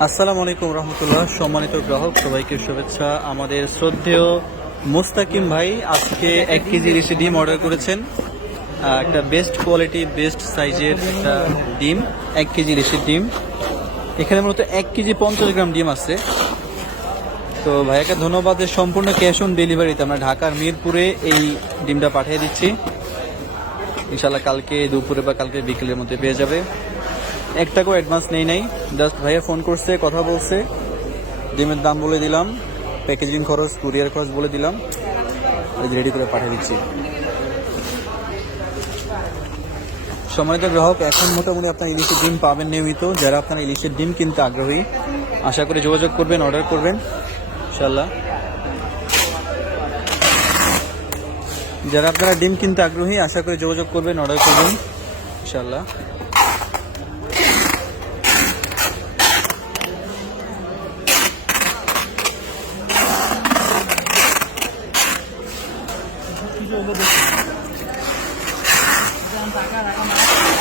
আসসালামু আলাইকুম রহমতুল্লাহ। সম্মানিত গ্রাহক সবাইকে শুভেচ্ছা। আমাদের শ্রদ্ধেয় মুস্তাকিম ভাই আজকে 1 কেজি ইলিশি ডিম অর্ডার করেছেন। একটা বেস্ট কোয়ালিটি বেস্ট সাইজের একটা ডিম, 1 কেজি ইলিশের ডিম। এখানে মূলত 1 কেজি 50 গ্রাম ডিম আছে। তো ভাইয়াকে ধন্যবাদ। সম্পূর্ণ ক্যাশ অন ডেলিভারিতে আমরা ঢাকার মিরপুরে এই ডিমটা পাঠিয়ে দিচ্ছি। ইনশাল্লাহ কালকে দুপুরে বা কালকে বিকেলের মধ্যে পেয়ে যাবে। 1 টাকাও অ্যাডভান্স নেই নাই, জাস্ট ভাইয়া ফোন করছে, কথা বলছে, ডিমের দাম বলে দিলাম, প্যাকেজিং খরচ কুরিয়ার খরচ বলে দিলাম, রেডি করে পাঠিয়ে দিচ্ছি। সম্মানিত গ্রাহক, এখন মোটামুটি আপনার ইলিশের ডিম পাবেন নিয়মিত। যারা আপনারা ইলিশের ডিম কিনতে আগ্রহী আশা করে যোগাযোগ করবেন, অর্ডার করবেন ইনশাল্লাহ। যারা আপনারা ডিম কিনতে আগ্রহী আশা করে যোগাযোগ করবেন, অর্ডার করবেন ইনশাল্লাহ। টাকা রাখা